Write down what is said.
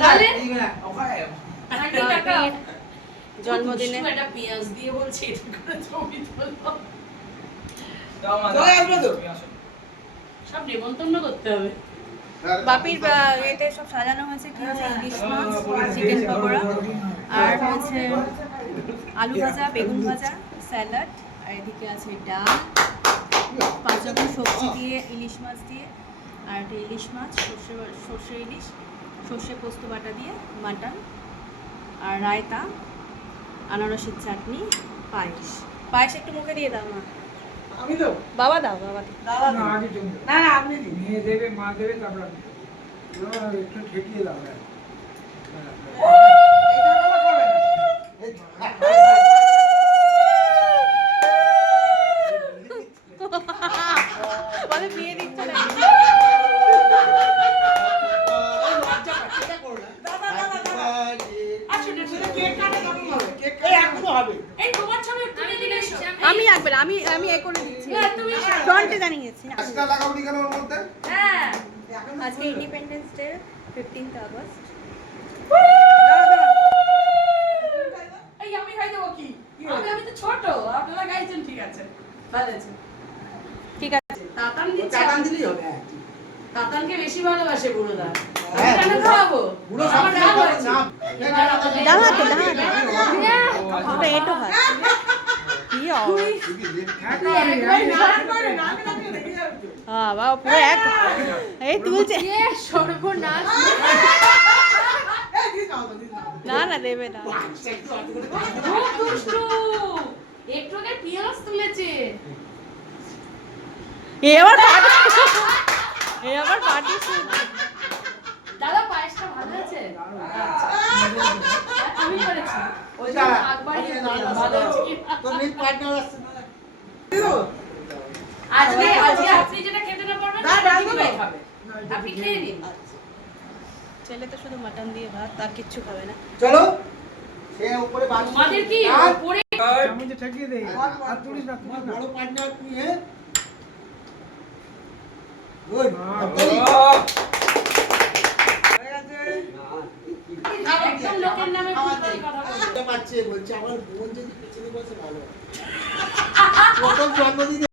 তাহলে জন্মদিনে একটা পেঁয়াজ দিয়ে বলছি সব নেমন্তন্ন করতে হবে। বাপির এতে সব সাজানো হয়েছে কি হচ্ছে ইলিশ মাছ, চিকেন পকোড়া, আর হচ্ছে আলু ভাজা, বেগুন ভাজা, স্যালাড, আর এদিকে আছে ডাল, 5 রকম সবজি দিয়ে, ইলিশ মাছ দিয়ে, আর একটা ইলিশ মাছ, সর্ষে ইলিশ, সর্ষে পোস্ত বাটা দিয়ে, মাটন, আর রায়তা, আনারসের চাটনি, পায়েস। পায়েস একটু মুখে দিয়ে দাও মা। আমি তো বাবা দাও, বাবা দাও। না আগে তুমি না না আপনি নিয়ে দেবে মা দেবে তারপর আমি একটু ঠেকিয়ে দাও বলে বিয়ে দিচ্ছে না। আমি আঁকবে না, আমি এ করে দিচ্ছি, ফ্রন্টে জানিয়েছি। হ্যাঁ আজকে ইন্ডিপেন্ডেন্স ডে, 15th আগস্ট। এই আমি খাই দেবো কি? আমি তো ছোট, আপনারা গাইছেন ঠিক আছে, ভালো আছে। ঠিক আছে, তাতান দিচ্ছে, চাটান দিলেই হবে তাতানকে বেশি ভালোবাসে বুড়োদা। আমি কেন খাওয়াবো? বুড়ো আমার ডাল হয়েছে। দাঁড়াতে ওটা এটো হয় কি বাবা পুরো এক এই তুলছে সর্বনাশ। না না দেবে না, খুব দুষ্টু, একটু আগে পেঁয়াজ তুলেছে। এবার পার্টি দাদা পায়েসটা ভালো আছে? আমি করেছি ওই যে একবার ভালো আছে কি? আজকে আপনি যেটা খেতে না পারবেন সেটা দিদিভাই খাবে, আপনি খেয়ে নিন। ছেলে তো শুধু মাটন দিয়ে ভাত, তার কিচ্ছু খাবে না। চলো সে উপরে বাজ আমাদের কি উপরে আমি যে ঠেকিয়ে দেই আর তুলিস না তোমার বড় পার্টনার তুই হে গুড একদম লোকের নামে কথা বলতে পারছে বলছে আমার বোন যদি পিছনে বসে ভালো প্রথম জন্মদিন